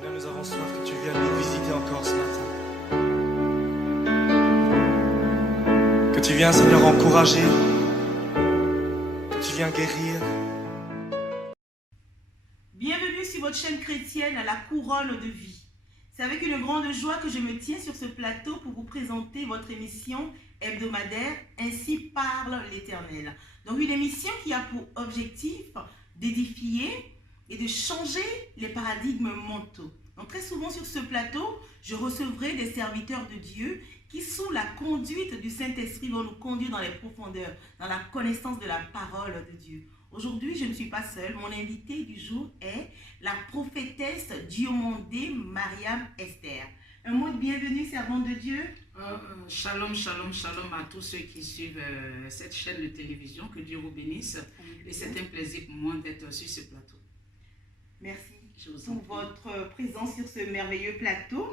Seigneur, nous avons soif que tu viennes nous visiter encore ce matin. Que tu viennes, Seigneur, encourager. Que tu viennes guérir. Bienvenue sur votre chaîne chrétienne à la couronne de vie. C'est avec une grande joie que je me tiens sur ce plateau pour vous présenter votre émission hebdomadaire « Ainsi parle l'Éternel ». Donc une émission qui a pour objectif d'édifier et de changer les paradigmes mentaux. Donc très souvent sur ce plateau, je recevrai des serviteurs de Dieu qui, sous la conduite du Saint-Esprit, vont nous conduire dans les profondeurs, dans la connaissance de la parole de Dieu. Aujourd'hui, je ne suis pas seule. Mon invité du jour est la prophétesse Diomandé Mariam Esther. Un mot de bienvenue, servante de Dieu. Shalom, shalom, shalom à tous ceux qui suivent cette chaîne de télévision. Que Dieu vous bénisse. Et c'est un plaisir pour moi d'être sur ce plateau. Merci pour votre présence sur ce merveilleux plateau.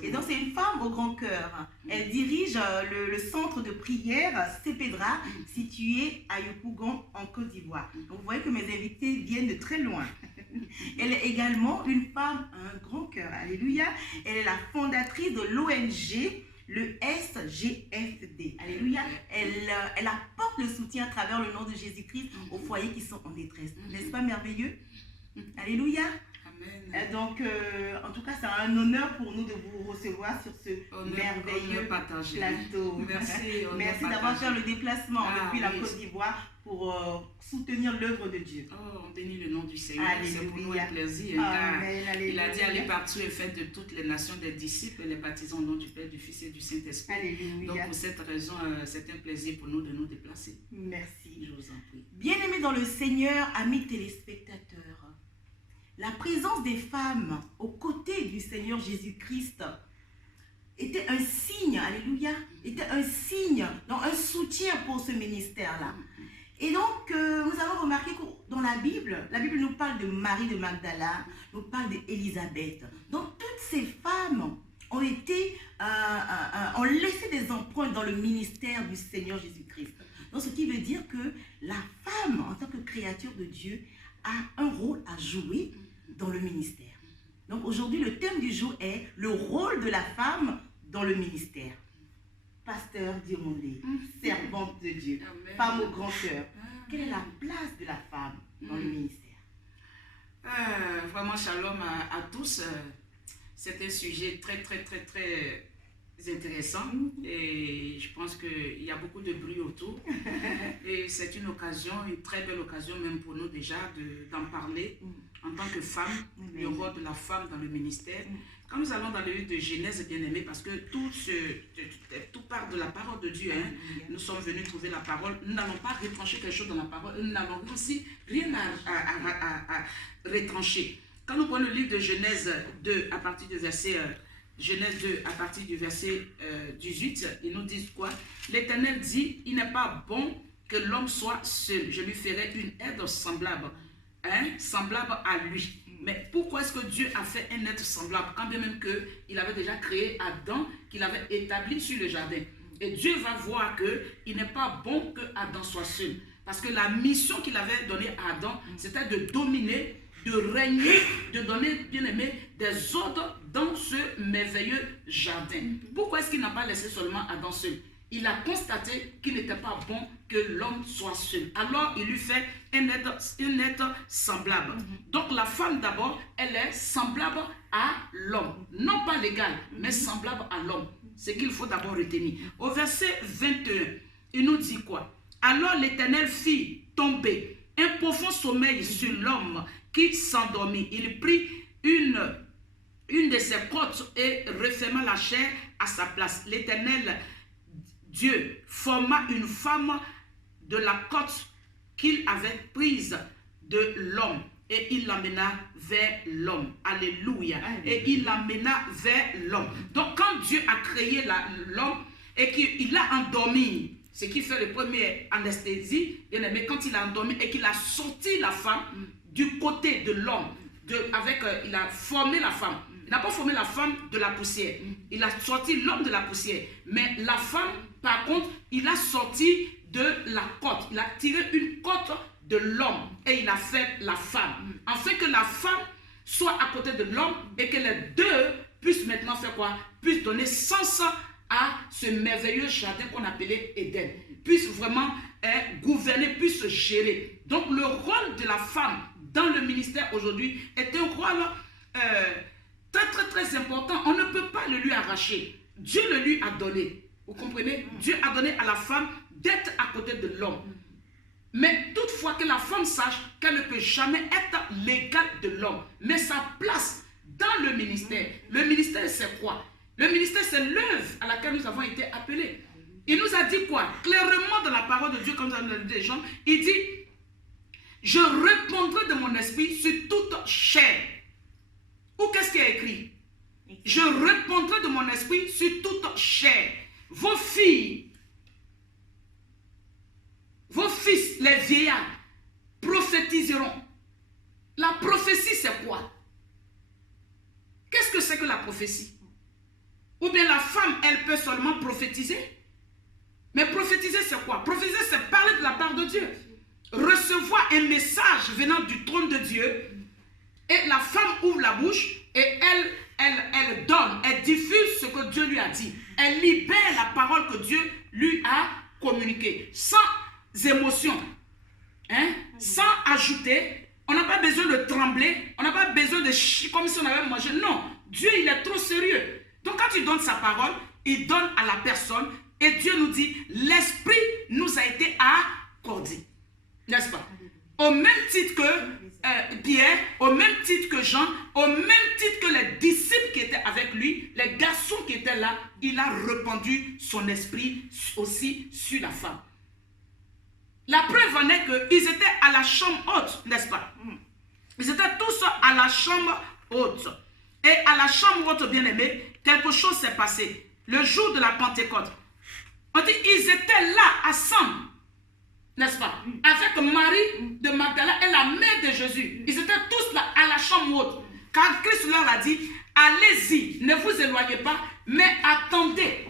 Et donc, c'est une femme au grand cœur. Elle dirige le centre de prière Cepedra, situé à Yopougon, en Côte d'Ivoire. Donc, vous voyez que mes invités viennent de très loin. Elle est également une femme à un grand cœur. Alléluia. Elle est la fondatrice de l'ONG, le SGFD. Alléluia. Elle apporte le soutien à travers le nom de Jésus-Christ aux foyers qui sont en détresse. N'est-ce pas merveilleux? Alléluia. Amen. Donc, en tout cas, c'est un honneur pour nous de vous recevoir sur ce merveilleux plateau. Merci d'avoir fait le déplacement depuis la Côte d'Ivoire pour soutenir l'œuvre de Dieu. Oh, on bénit le nom du Seigneur. C'est pour nous un plaisir. Il a dit allez partout et faites de toutes les nations des disciples et les baptisants au nom du Père, du Fils et du Saint-Esprit. Donc, pour cette raison, c'est un plaisir pour nous de nous déplacer. Merci. Je vous en prie. Bien-aimés dans le Seigneur, amis téléspectateurs, la présence des femmes aux côtés du Seigneur Jésus-Christ était un signe, alléluia, était un signe, donc un soutien pour ce ministère-là. Et donc, nous avons remarqué que dans la Bible nous parle de Marie de Magdala, nous parle d'Élisabeth. Donc, toutes ces femmes ont été, ont laissé des empreintes dans le ministère du Seigneur Jésus-Christ. Donc, ce qui veut dire que la femme, en tant que créature de Dieu, a un rôle à jouer dans le ministère. Donc aujourd'hui, le thème du jour est le rôle de la femme dans le ministère. Pasteur Diomandé, servante de Dieu, Amen. Femme au grand cœur. Quelle est la place de la femme dans le ministère? Vraiment, shalom à tous. C'est un sujet très intéressant et je pense qu'il y a beaucoup de bruit autour et c'est une occasion, une très belle occasion même pour nous déjà d'en parler en tant que femme, le rôle de la femme dans le ministère. Quand nous allons dans le livre de Genèse, bien aimé, parce que tout part de la parole de Dieu, hein. Nous sommes venus trouver la parole, nous n'allons pas retrancher quelque chose dans la parole, nous n'avons aussi rien à retrancher. Quand nous prenons le livre de Genèse 2 à partir du verset Genèse 2, à partir du verset 18, ils nous disent quoi? L'Éternel dit, il n'est pas bon que l'homme soit seul. Je lui ferai une aide semblable, semblable à lui. Mais pourquoi est-ce que Dieu a fait un être semblable, quand bien même qu'il avait déjà créé Adam, qu'il avait établi sur le jardin? Et Dieu va voir qu'il n'est pas bon que Adam soit seul. Parce que la mission qu'il avait donnée à Adam, c'était de dominer, de régner, de donner, bien aimé, des ordres dans ce merveilleux jardin. Pourquoi est-ce qu'il n'a pas laissé seulement Adam seul? Il a constaté qu'il n'était pas bon que l'homme soit seul. Alors, il lui fait un être semblable. Donc, la femme d'abord, elle est semblable à l'homme. Non pas l'égal, mais semblable à l'homme. C'est qu'il faut d'abord retenir. Au verset 21, il nous dit quoi? Alors, l'Éternel fit tomber un profond sommeil sur l'homme qui s'endormit. Il prit une de ses côtes et referma la chair à sa place. L'Éternel Dieu forma une femme de la côte qu'il avait prise de l'homme et il l'amena vers l'homme. Alléluia. Et il l'amena vers l'homme. Donc quand Dieu a créé l'homme et qu'il l'a endormi, ce qui fait le premier anesthésie, mais quand il a endormi et qu'il a sorti la femme du côté de l'homme, il a formé la femme. Il n'a pas formé la femme de la poussière. Il a sorti l'homme de la poussière. Mais la femme, par contre, il a sorti de la côte. Il a tiré une côte de l'homme et il a fait la femme. Afin que la femme soit à côté de l'homme et que les deux puissent maintenant faire quoi? Puissent donner sens à ce merveilleux jardin qu'on appelait Éden. Puissent vraiment gouverner, puissent gérer. Donc le rôle de la femme dans le ministère aujourd'hui est un rôle très important. On ne peut pas le lui arracher. Dieu le lui a donné. Vous comprenez? Dieu a donné à la femme d'être à côté de l'homme. Mais toutefois que la femme sache qu'elle ne peut jamais être l'égale de l'homme. Mais sa place dans le ministère c'est quoi? Le ministère c'est l'œuvre à laquelle nous avons été appelés. Il nous a dit quoi? Clairement dans la parole de Dieu, comme ça nous a dit des gens, il dit, je répondrai de mon esprit sur toute chair. Ou qu'est-ce qui est écrit? Je répondrai de mon esprit sur toute chair. Vos filles, vos fils, les vieillards, prophétiseront. La prophétie, c'est quoi? Qu'est-ce que c'est que la prophétie? Ou bien la femme, elle peut seulement prophétiser? Mais prophétiser, c'est quoi? Prophétiser, c'est parler de la part de Dieu. Recevoir un message venant du trône de Dieu. Et la femme ouvre la bouche et elle donne, elle diffuse ce que Dieu lui a dit. Elle libère la parole que Dieu lui a communiquée. Sans émotion, sans ajouter. On n'a pas besoin de trembler, on n'a pas besoin de chier comme si on avait mangé. Non, Dieu il est trop sérieux. Donc quand il donne sa parole, il donne à la personne et Dieu nous dit, l'esprit nous a été accordé. N'est-ce pas? Au même titre que Pierre, au même titre que Jean, au même titre que les disciples qui étaient avec lui, les garçons qui étaient là, il a répandu son esprit aussi sur la femme. La preuve en est qu'ils étaient à la chambre haute, n'est-ce pas? Ils étaient tous à la chambre haute. Et à la chambre haute, bien aimé, quelque chose s'est passé. Le jour de la Pentecôte, on dit ils étaient là ensemble, n'est-ce pas? Avec Marie de Magdala et la mère de Jésus. Ils étaient tous là à la chambre haute. Quand Christ leur a dit, allez-y, ne vous éloignez pas, mais attendez,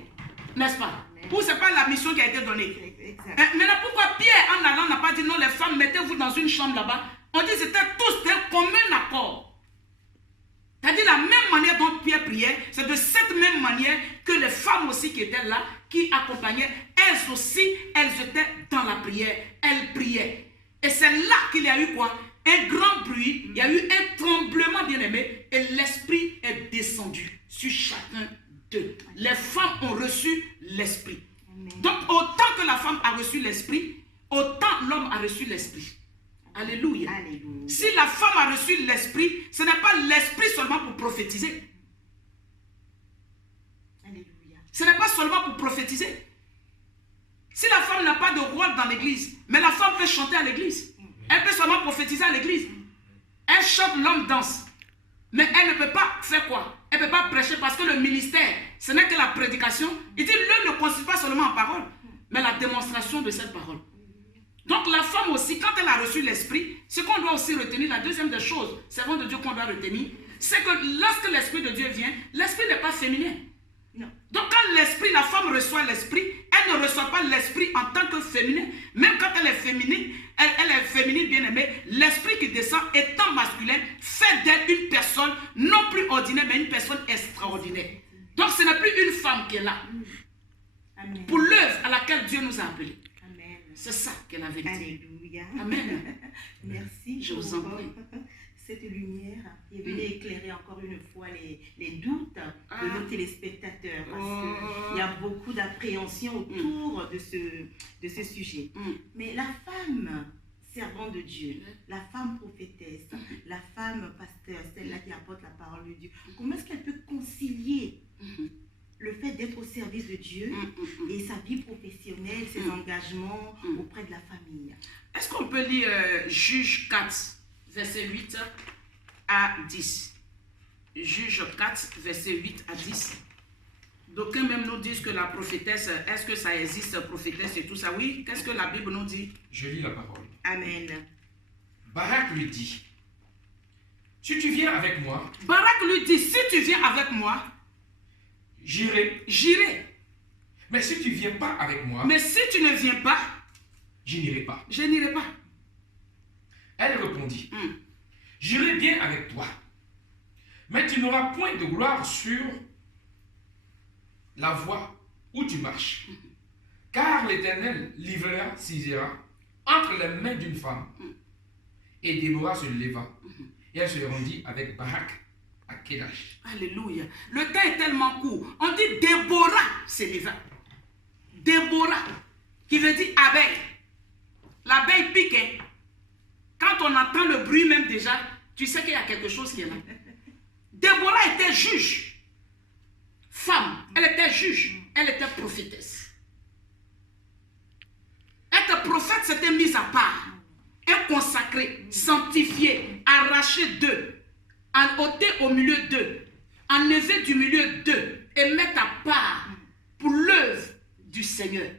n'est-ce pas? Ou ce n'est pas la mission qui a été donnée. Maintenant, pourquoi Pierre, en allant, n'a pas dit non, les femmes, mettez-vous dans une chambre là-bas? On dit c'était tous d'un commun accord. C'est-à-dire la même manière dont Pierre priait, c'est de cette même manière que les femmes aussi qui étaient là, qui accompagnaient, elles aussi, elles étaient dans la prière. Elles priaient. Et c'est là qu'il y a eu quoi? Un grand bruit, il y a eu un tremblement bien aimé, et l'esprit est descendu sur chacun d'eux. Les femmes ont reçu l'esprit. Donc, autant que la femme a reçu l'esprit, autant l'homme a reçu l'esprit. Alléluia. Alléluia. Si la femme a reçu l'esprit, ce n'est pas l'esprit seulement pour prophétiser. Alléluia. Ce n'est pas seulement pour prophétiser. Si la femme n'a pas de rôle dans l'église, mais la femme peut chanter à l'église. Elle peut seulement prophétiser à l'église. Elle chante, l'homme danse. Mais elle ne peut pas faire quoi? Elle ne peut pas prêcher parce que le ministère, ce n'est que la prédication. Il dit, l'œuvre ne consiste pas seulement en parole, mais la démonstration de cette parole. Donc la femme aussi, quand elle a reçu l'esprit, ce qu'on doit aussi retenir, la deuxième des choses, servant de Dieu qu'on doit retenir, c'est que lorsque l'esprit de Dieu vient, l'esprit n'est pas féminin. Non. Donc quand l'esprit, la femme reçoit l'esprit, elle ne reçoit pas l'esprit en tant que féminin. Même quand elle est féminine, elle est féminine bien aimée, l'esprit qui descend étant masculin, fait d'elle une personne non plus ordinaire, mais une personne extraordinaire. Donc ce n'est plus une femme qui est là. Amen. Pour l'œuvre à laquelle Dieu nous a appelés. C'est ça qu'est la vérité. Alléluia. Amen. Merci. Je vous en prie. Cette lumière qui est venue éclairer encore une fois les doutes de nos téléspectateurs. Parce qu'il y a beaucoup d'appréhension autour de ce sujet. Mais la femme servante de Dieu, la femme prophétesse, la femme pasteur, celle-là qui apporte la parole de Dieu, comment est-ce qu'elle peut concilier le fait d'être au service de Dieu et sa vie professionnelle, ses engagements auprès de la famille? Est-ce qu'on peut lire Juge 4, verset 8 à 10? Juge 4, verset 8 à 10. D'aucuns même nous disent que la prophétesse, est-ce que ça existe, prophétesse et tout ça? Oui, qu'est-ce que la Bible nous dit? Je lis la parole. Amen. Barak lui dit, si tu viens avec moi, Barak lui dit, si tu viens avec moi, j'irai. J'irai. Mais si tu ne viens pas avec moi, mais si tu ne viens pas, je n'irai pas. Je n'irai pas. Elle répondit, j'irai bien avec toi, Mais tu n'auras point de gloire sur la voie où tu marches. Car l'Éternel livrera Sisera entre les mains d'une femme. Et Déborah se leva. Et elle se rendit avec Barak à Kedash. Alléluia. Le temps est tellement court. On dit Déborah se leva. Déborah, qui veut dire abeille. L'abeille pique. Hein. Quand on entend le bruit même déjà, tu sais qu'il y a quelque chose qui est là. Déborah était juge. Femme, elle était juge. Elle était prophétesse. Être prophète, c'était mise à part. Être consacré, sanctifié, arraché d'eux, ôté au milieu d'eux, enlevé du milieu d'eux et mettre à part pour l'œuvre du Seigneur.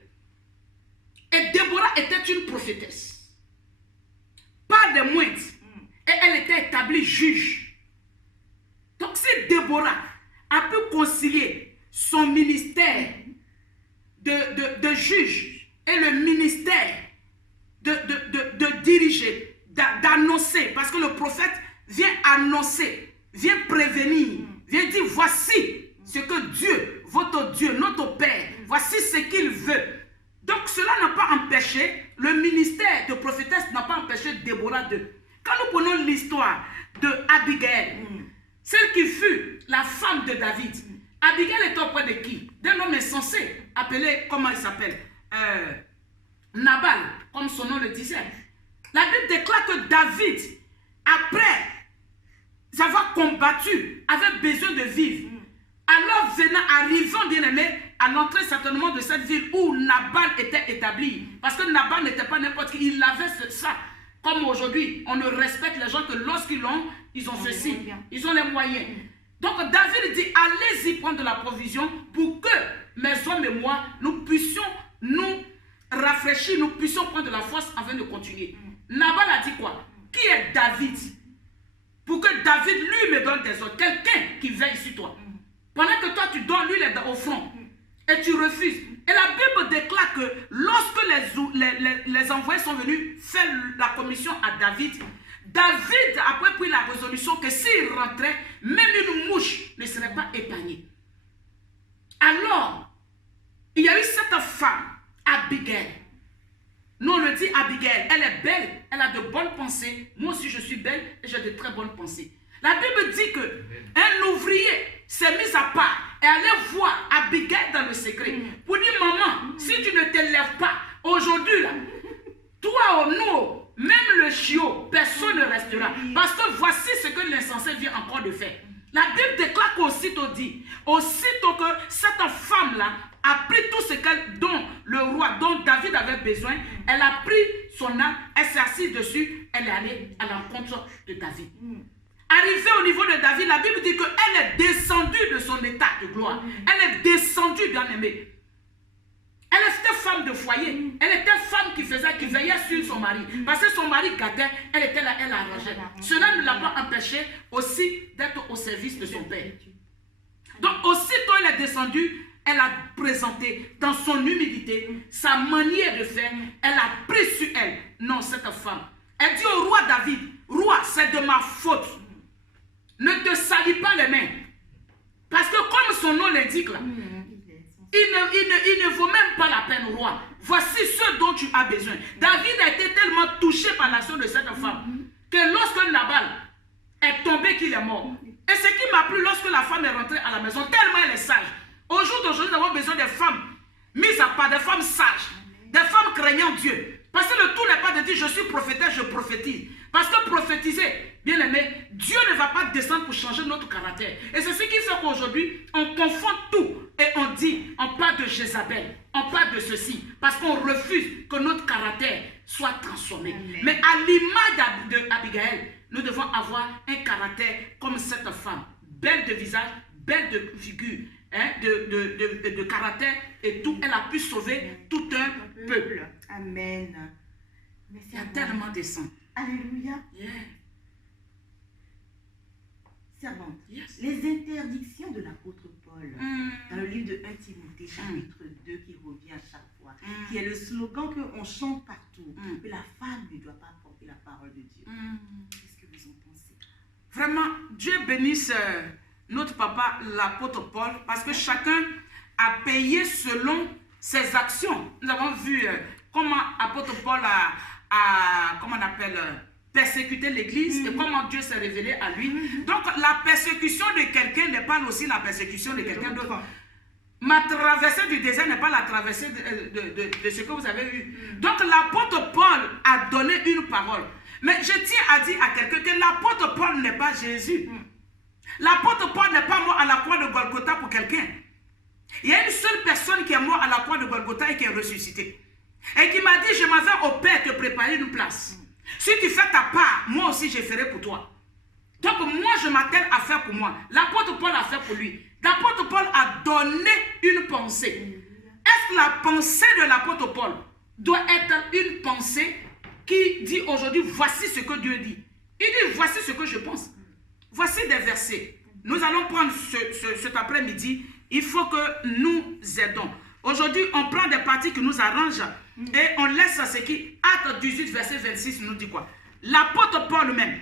Et Déborah était une prophétesse. Pas de moindre. Et elle était établie juge. Donc si Déborah a pu concilier son ministère de juge et le ministère de diriger, d'annoncer, parce que le prophète vient annoncer, vient prévenir, vient dire voici ce que Dieu, votre Dieu, notre Père, voici ce qu'il veut. Donc cela n'a pas empêché, le ministère de prophétesse n'a pas empêché Déborah de... Quand nous prenons l'histoire de Abigail, celle qui fut la femme de David, Abigail était auprès de qui? D'un homme insensé, appelé, comment il s'appelle? Nabal, comme son nom le disait. La Bible déclare que David, après avoir combattu, avait besoin de vivre. Alors arrivant, bien aimé, à l'entrée certainement de cette ville où Nabal était établi. Parce que Nabal n'était pas n'importe qui, il avait ça. Comme aujourd'hui, on ne respecte les gens que lorsqu'ils l'ont, ils ont ceci, ils ont les moyens. Donc David dit, allez-y prendre de la provision pour que mes hommes et moi, nous puissions nous rafraîchir, nous puissions prendre de la force afin de continuer. Nabal a dit quoi? Qui est David? Pour que David lui me donne des ordres. Quelqu'un qui veille sur toi. Pendant que toi tu donnes lui au front et tu refuses. Et la Bible déclare que lorsque les envoyés sont venus faire la commission à David, David a après pris la résolution que s'il rentrait, même une mouche ne serait pas épargnée. Alors, il y a eu cette femme, Abigail. Nous on le dit Abigail, elle est belle, elle a de bonnes pensées. Moi aussi je suis belle et j'ai de très bonnes pensées. La Bible dit que un ouvrier s'est mis à part et allait voir Abigail dans le secret pour dire maman, si tu ne te lèves pas aujourd'hui là, toi ou nous, même le chiot, personne ne restera. Parce que voici ce que l'insensé vient encore de faire. La Bible déclare qu'aussitôt dit, aussitôt que cette femme-là a pris tout ce dont le roi, dont David avait besoin, elle a pris son âme, elle s'est assise dessus, elle est allée à l'encontre de David. Arrivée au niveau de David, la Bible dit qu'elle est descendue de son état de gloire. Elle est descendue, bien aimée. Elle était femme de foyer. Elle était femme qui veillait sur son mari. Parce que son mari gâtait, elle était là, elle arrangeait. Cela ne l'a pas empêché aussi d'être au service de son père. Donc aussitôt elle est descendue, elle a présenté dans son humilité sa manière de faire. Elle a pris sur elle. Non, cette femme. Elle dit au roi David, roi, c'est de ma faute. Ne te salis pas les mains. Parce que comme son nom l'indique là, il ne vaut même pas la peine, roi. Voici ce dont tu as besoin. David a été tellement touché par l'action de cette femme que lorsque Nabal est tombé, qu'il est mort. Et ce qui m'a plu lorsque la femme est rentrée à la maison, tellement elle est sage. Au jour d'aujourd'hui, nous avons besoin des femmes mises à part, des femmes sages, des femmes craignant Dieu. Parce que le tout n'est pas de dire je suis prophétesse, je prophétise. Parce que prophétiser, bien aimé, Dieu ne va pas descendre pour changer notre caractère. Et c'est ce qui fait qu'aujourd'hui, on confond tout et on dit, on parle de Jézabel, on parle de ceci, parce qu'on refuse que notre caractère soit transformé. Amen. Mais à l'image d'Abigail, nous devons avoir un caractère comme cette femme, belle de visage, belle de figure, hein, de caractère et tout. Elle a pu sauver tout un peuple. Amen. Mais il y a tellement de sang. Alléluia. Yeah. Servante, Yes. les interdictions de l'apôtre Paul, dans le livre de 1 Timothée, chapitre 2, qui revient à chaque fois, qui est le slogan qu'on chante partout, que la femme ne doit pas porter la parole de Dieu. Qu'est-ce que vous en pensez? Vraiment, Dieu bénisse notre papa, l'apôtre Paul, parce que chacun a payé selon ses actions. Nous avons vu comment l'apôtre Paul comment on appelle, persécuté l'église et comment Dieu s'est révélé à lui. Donc la persécution de quelqu'un n'est pas aussi la persécution de quelqu'un d'autre. Ma traversée du désert n'est pas la traversée de ce que vous avez eu. Donc l'apôtre Paul a donné une parole. Mais je tiens à dire à quelqu'un que l'apôtre Paul n'est pas Jésus. L'apôtre Paul n'est pas mort à la croix de Golgotha pour quelqu'un. Il y a une seule personne qui est morte à la croix de Golgotha et qui est ressuscitée. Et qui m'a dit, je m'en vais au Père te préparer une place. Si tu fais ta part, moi aussi je ferai pour toi. Donc moi je m'attelle à faire pour moi. L'apôtre Paul a fait pour lui. L'apôtre Paul a donné une pensée. Est-ce que la pensée de l'apôtre Paul doit être une pensée qui dit aujourd'hui, voici ce que Dieu dit. Il dit, voici ce que je pense. Voici des versets. Nous allons prendre cet après-midi. Il faut que nous aidons. Aujourd'hui, on prend des parties qui nous arrangent et on laisse ce qui, Actes 18, verset 26, nous dit quoi? L'apôtre Paul même.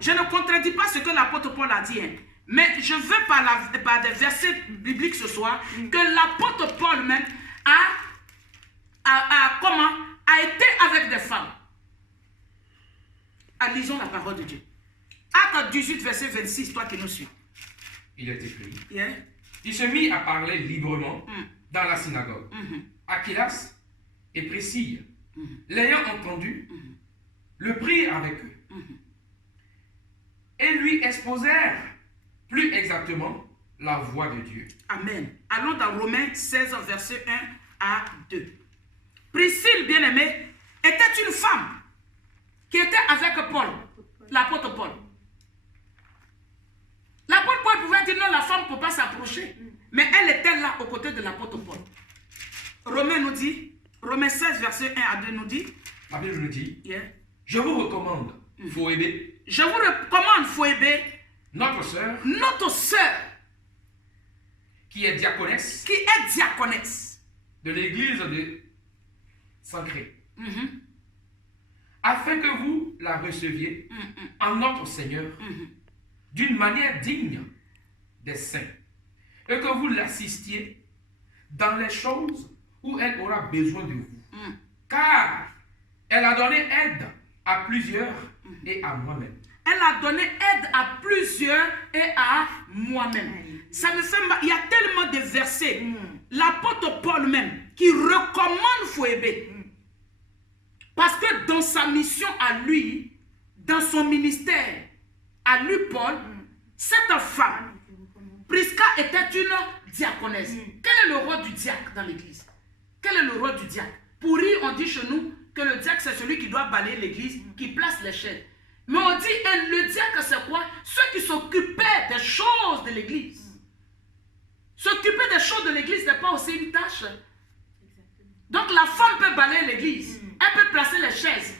Je ne contredis pas ce que l'apôtre Paul a dit, hein, mais je veux par des versets bibliques ce soir que l'apôtre Paul même a été avec des femmes. Lisons la parole de Dieu. Actes 18, verset 26, toi qui nous suis. Il est écrit. Yeah. Il se mit à parler librement dans la synagogue. Aquilas et Priscille, l'ayant entendu, le prirent avec eux et lui exposèrent plus exactement la voix de Dieu. Amen. Allons dans Romains 16, verset 1 à 2. Priscille, bien-aimée, était une femme qui était avec Paul, l'apôtre Paul. L'apôtre Paul pouvait dire non, la femme ne peut pas s'approcher. Mais elle était là aux côtés de l'apôtre Paul. Romains 16, verset 1 à 2 nous dit. La Bible nous dit, Yeah. je vous recommande, Phoébé, Je vous recommande Phoébé, notre sœur, qui est diaconesse de l'église de Sancré, afin que vous la receviez en notre Seigneur d'une manière digne des saints, et que vous l'assistiez dans les choses où elle aura besoin de vous. Car elle a donné aide à plusieurs et à moi-même. Elle a donné aide à plusieurs et à moi-même. Ça me fait mal. Il y a tellement de versets. L'apôtre Paul même qui recommande Phoébé. Parce que dans sa mission à lui, dans son ministère, à lui Paul, cette femme, Prisca, était une diaconesse. Quel est le rôle du diacre dans l'église? Quel est le rôle du diacre? Pour rire, on dit chez nous que le diacre c'est celui qui doit balayer l'église, qui place les chaînes. Mais on dit, le diacre c'est quoi? Ceux qui s'occupaient des choses de l'église. S'occuper des choses de l'église n'est pas aussi une tâche. Donc la femme peut balayer l'église, elle peut placer les chaises,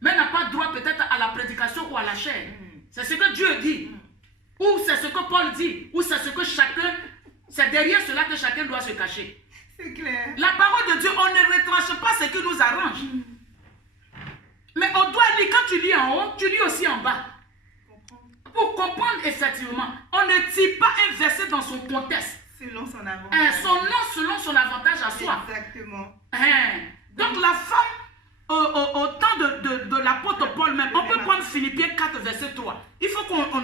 mais elle n'a pas droit peut-être à la prédication ou à la chair. C'est ce que Dieu dit, ou c'est ce que Paul dit, ou c'est ce que chacun, c'est derrière cela que chacun doit se cacher. C'est clair. La parole de Dieu, on ne retranche pas ce qui nous arrange. Mais on doit lire, quand tu lis en haut, tu lis aussi en bas. Pour comprendre effectivement, on ne tire pas un verset dans son contexte. Selon son avantage. Son nom selon son avantage à soi. Exactement. Donc la femme, au temps de l'apôtre Paul même, on peut prendre Philippiens 4, verset 3. Il faut qu'on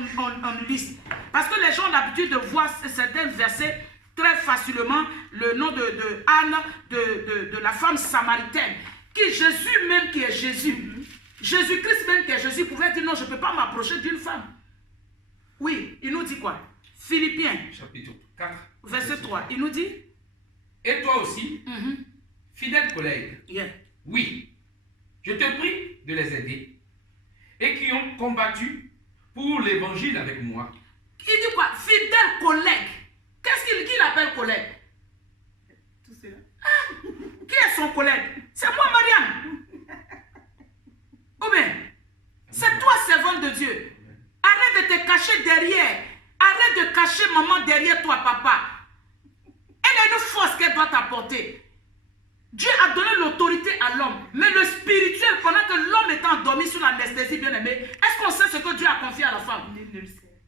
lise. Parce que les gens ont l'habitude de voir certains versets très facilement. Le nom de Anne, de la femme samaritaine. Qui Jésus même qui est Jésus. Jésus-Christ même qui est Jésus pouvait dire non, je ne peux pas m'approcher d'une femme. Oui, il nous dit quoi? Philippiens, Chapitre 4, verset 3. Il nous dit. Et toi aussi, fidèle collègue, oui, je te prie de les aider et qui ont combattu pour l'évangile avec moi. Il dit quoi? Fidèle collègue. Qu'est-ce qu'il appelle collègue? Tout cela. Qui est son collègue? C'est moi, Marianne. Ou bien, c'est toi, servante de Dieu. Arrête de te cacher derrière. Arrête de cacher maman derrière toi, papa. Elle a une force qu'elle doit t'apporter. Dieu a donné l'autorité à l'homme. Mais le spirituel, pendant que l'homme est endormi sous l'anesthésie, bien-aimé, est-ce qu'on sait ce que Dieu a confié à la femme? Nul ne le sait.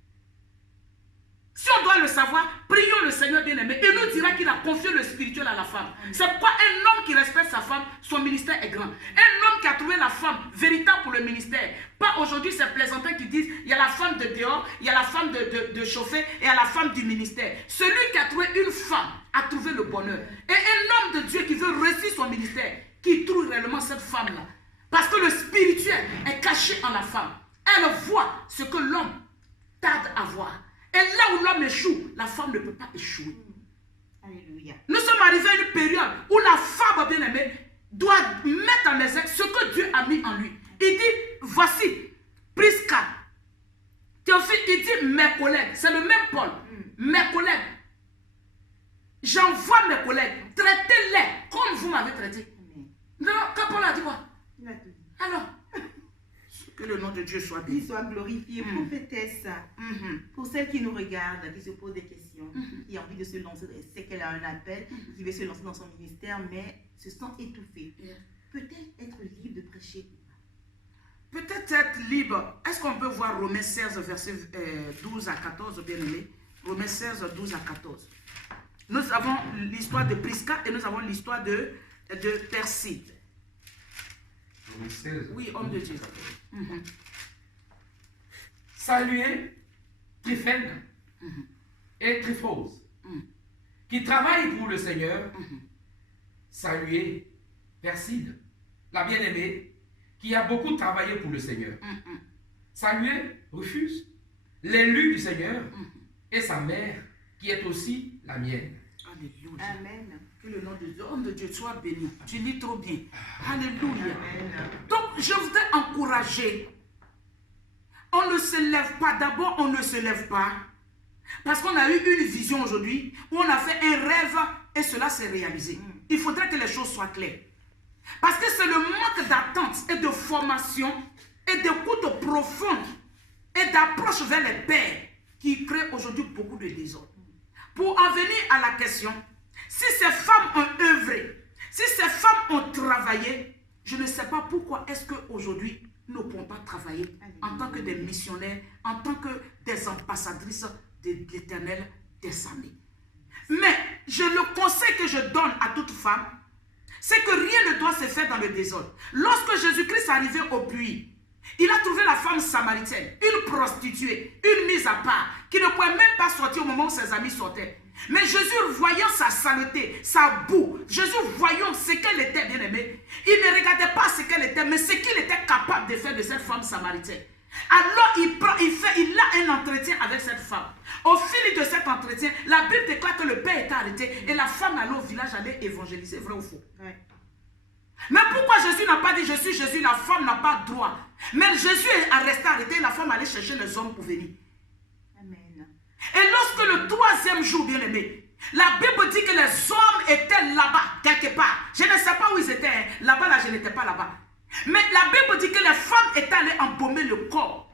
aura le savoir, prions le Seigneur bien-aimé. Il nous dira qu'il a confié le spirituel à la femme. C'est pas un homme qui respecte sa femme, son ministère est grand. Un homme qui a trouvé la femme véritable pour le ministère. Pas aujourd'hui ces plaisantins qui disent, il y a la femme de dehors, il y a la femme de chauffer et il y a la femme du ministère. Celui qui a trouvé une femme a trouvé le bonheur. Et un homme de Dieu qui veut réussir son ministère, qui trouve réellement cette femme-là. Parce que le spirituel est caché en la femme. Elle voit ce que l'homme tarde à voir. Et là où l'homme échoue, la femme ne peut pas échouer. Alléluia. Nous sommes arrivés à une période où la femme, bien aimée, doit mettre en exergue ce que Dieu a mis en lui. Il dit, voici, Prisca, Théophile, il dit mes collègues, c'est le même Paul, mes collègues. J'envoie mes collègues, traitez-les comme vous m'avez traité. Non, quand Paul a dit quoi? Il a tout dit. Alors, que le nom de Dieu soit Qu'il béni. soit glorifié, prophétesse. Pour celles qui nous regardent, qui se posent des questions, qui ont envie de se lancer, c'est qu'elle a un appel, qui veut se lancer dans son ministère, mais se sent étouffée. Peut-elle être libre de prêcher? Peut-être être libre. Est-ce qu'on peut voir Romains 16, verset 12 à 14, bien aimé? Romains 16, 12 à 14. Nous avons l'histoire de Prisca et nous avons l'histoire de Perside. Romains 16. Oui, homme de Dieu. Saluez Tryphène et Tryphose, qui travaillent pour le Seigneur. Saluez Perside, la bien-aimée, qui a beaucoup travaillé pour le Seigneur. Saluez Rufus, l'élu du Seigneur, et sa mère, qui est aussi la mienne. Alléluia. Amen. Que le nom de Dieu, homme de Dieu, soit béni. Tu lis trop bien. Alléluia. Amen. Donc, je voudrais encourager. On ne se lève pas. D'abord, on ne se lève pas. Parce qu'on a eu une vision aujourd'hui où on a fait un rêve et cela s'est réalisé. Il faudrait que les choses soient claires. Parce que c'est le manque d'attente et de formation et d'écoute profonde et d'approche vers les pères qui crée aujourd'hui beaucoup de désordre. Pour en venir à la question, si ces femmes ont œuvré, si ces femmes ont travaillé, je ne sais pas pourquoi est-ce qu'aujourd'hui, nous ne pouvons pas travailler en tant que des missionnaires, en tant que des ambassadrices de l'Éternel des armées. Mais le conseil que je donne à toute femme, c'est que rien ne doit se faire dans le désordre. Lorsque Jésus-Christ est arrivé au puits, il a trouvé la femme samaritaine, une prostituée, une mise à part, qui ne pouvait même pas sortir au moment où ses amis sortaient. Mais Jésus, voyant sa saleté, sa boue, Jésus voyant ce qu'elle était, bien aimée, il ne regardait pas ce qu'elle était, mais ce qu'il était capable de faire de cette femme samaritaine. Alors il a un entretien avec cette femme. Au fil de cet entretien, la Bible déclare que le père était arrêté et la femme allait au village aller évangéliser, vrai ou faux? Ouais. Mais pourquoi Jésus n'a pas dit je suis Jésus, la femme n'a pas droit? Mais Jésus est resté arrêté, la femme allait chercher les hommes pour venir. Amen. Et lorsque le troisième jour, bien aimé, la Bible dit que les hommes étaient là-bas, quelque part. Je ne sais pas où ils étaient, hein. Là-bas, là, je n'étais pas là-bas. Mais la Bible dit que les femmes étaient allées embaumer le corps.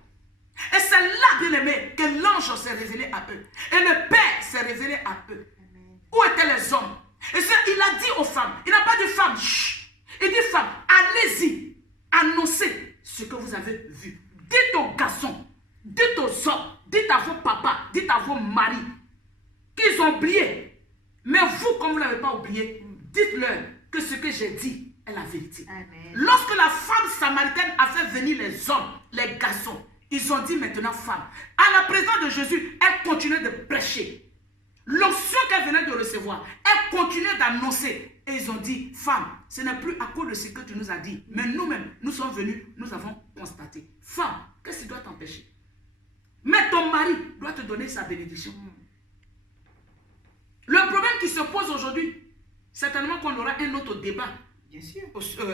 Et c'est là, bien aimé, que l'ange s'est révélé à eux. Et le Père s'est révélé à eux. Amen. Où étaient les hommes? Et il a dit aux femmes, il n'a pas dit femmes, chut. Il dit femmes, allez-y, annoncez ce que vous avez vu. Dites aux garçons, dites aux hommes, dites à vos papas, dites à vos maris qu'ils ont oublié. Mais vous, comme vous ne l'avez pas oublié, dites-leur que ce que j'ai dit est la vérité. Amen. Lorsque la femme samaritaine a fait venir les hommes, les garçons, ils ont dit maintenant femme. À la présence de Jésus, elle continuait de prêcher. L'onction qu'elle venait de recevoir, elle continuait d'annoncer. Et ils ont dit, femme, ce n'est plus à cause de ce que tu nous as dit. Mais nous-mêmes, nous sommes venus, nous avons constaté. Femme, qu'est-ce qui doit t'empêcher? Mais ton mari doit te donner sa bénédiction. Le problème qui se pose aujourd'hui, certainement qu'on aura un autre débat Bien sûr.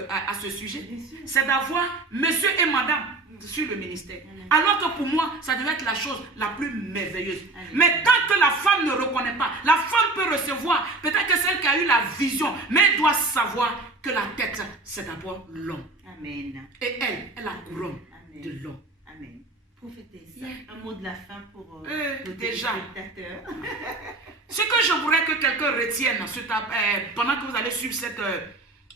à ce sujet, Bien sûr. c'est d'avoir monsieur et madame sur le ministère. Alors que pour moi, ça devait être la chose la plus merveilleuse. Mais tant que la femme ne reconnaît pas, la femme peut recevoir, peut-être que celle qui a eu la vision, mais elle doit savoir que la tête, c'est d'abord l'homme. Amen. Et elle est la couronne Amen. de l'homme. Amen. Prophétesse, Yeah. un mot de la fin pour nos déjà. téléspectateurs. Ce que je voudrais que quelqu'un retienne pendant que vous allez suivre cette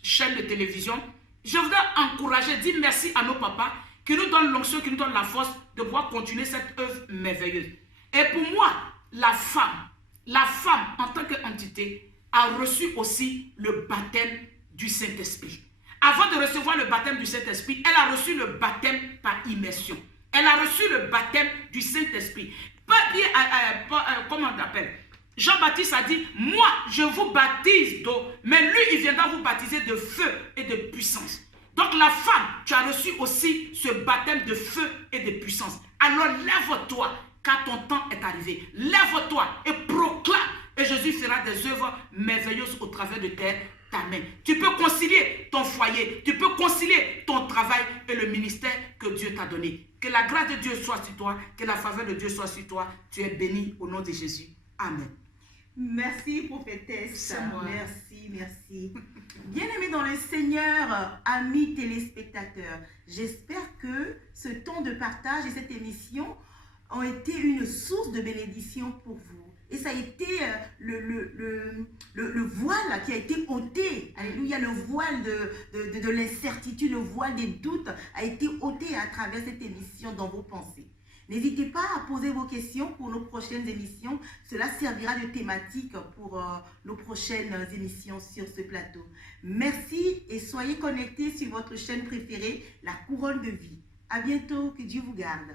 chaîne de télévision, je voudrais encourager, dire merci à nos papas qui nous donnent l'onction, qui nous donnent la force de pouvoir continuer cette œuvre merveilleuse. Et pour moi, la femme en tant qu'entité a reçu aussi le baptême du Saint-Esprit. Avant de recevoir le baptême du Saint-Esprit, elle a reçu le baptême par immersion. Elle a reçu le baptême du Saint-Esprit. Comment on appelle? Jean-Baptiste a dit, moi je vous baptise d'eau, mais lui il viendra vous baptiser de feu et de puissance. Donc la femme, tu as reçu aussi ce baptême de feu et de puissance. Alors lève-toi, car ton temps est arrivé. Lève-toi et proclame, et Jésus fera des œuvres merveilleuses au travers de ta main. Tu peux concilier ton foyer, tu peux concilier ton travail et le ministère que Dieu t'a donné. Que la grâce de Dieu soit sur toi, que la faveur de Dieu soit sur toi. Tu es béni au nom de Jésus. Amen. Merci, prophétesse. C'est moi. Merci, merci. Bien-aimés dans le Seigneur, amis téléspectateurs, j'espère que ce temps de partage et cette émission ont été une source de bénédiction pour vous. Et ça a été le voile qui a été ôté. Alléluia, le voile de l'incertitude, le voile des doutes a été ôté à travers cette émission dans vos pensées. N'hésitez pas à poser vos questions pour nos prochaines émissions. Cela servira de thématique pour nos prochaines émissions sur ce plateau. Merci et soyez connectés sur votre chaîne préférée, La Couronne de Vie. À bientôt, que Dieu vous garde.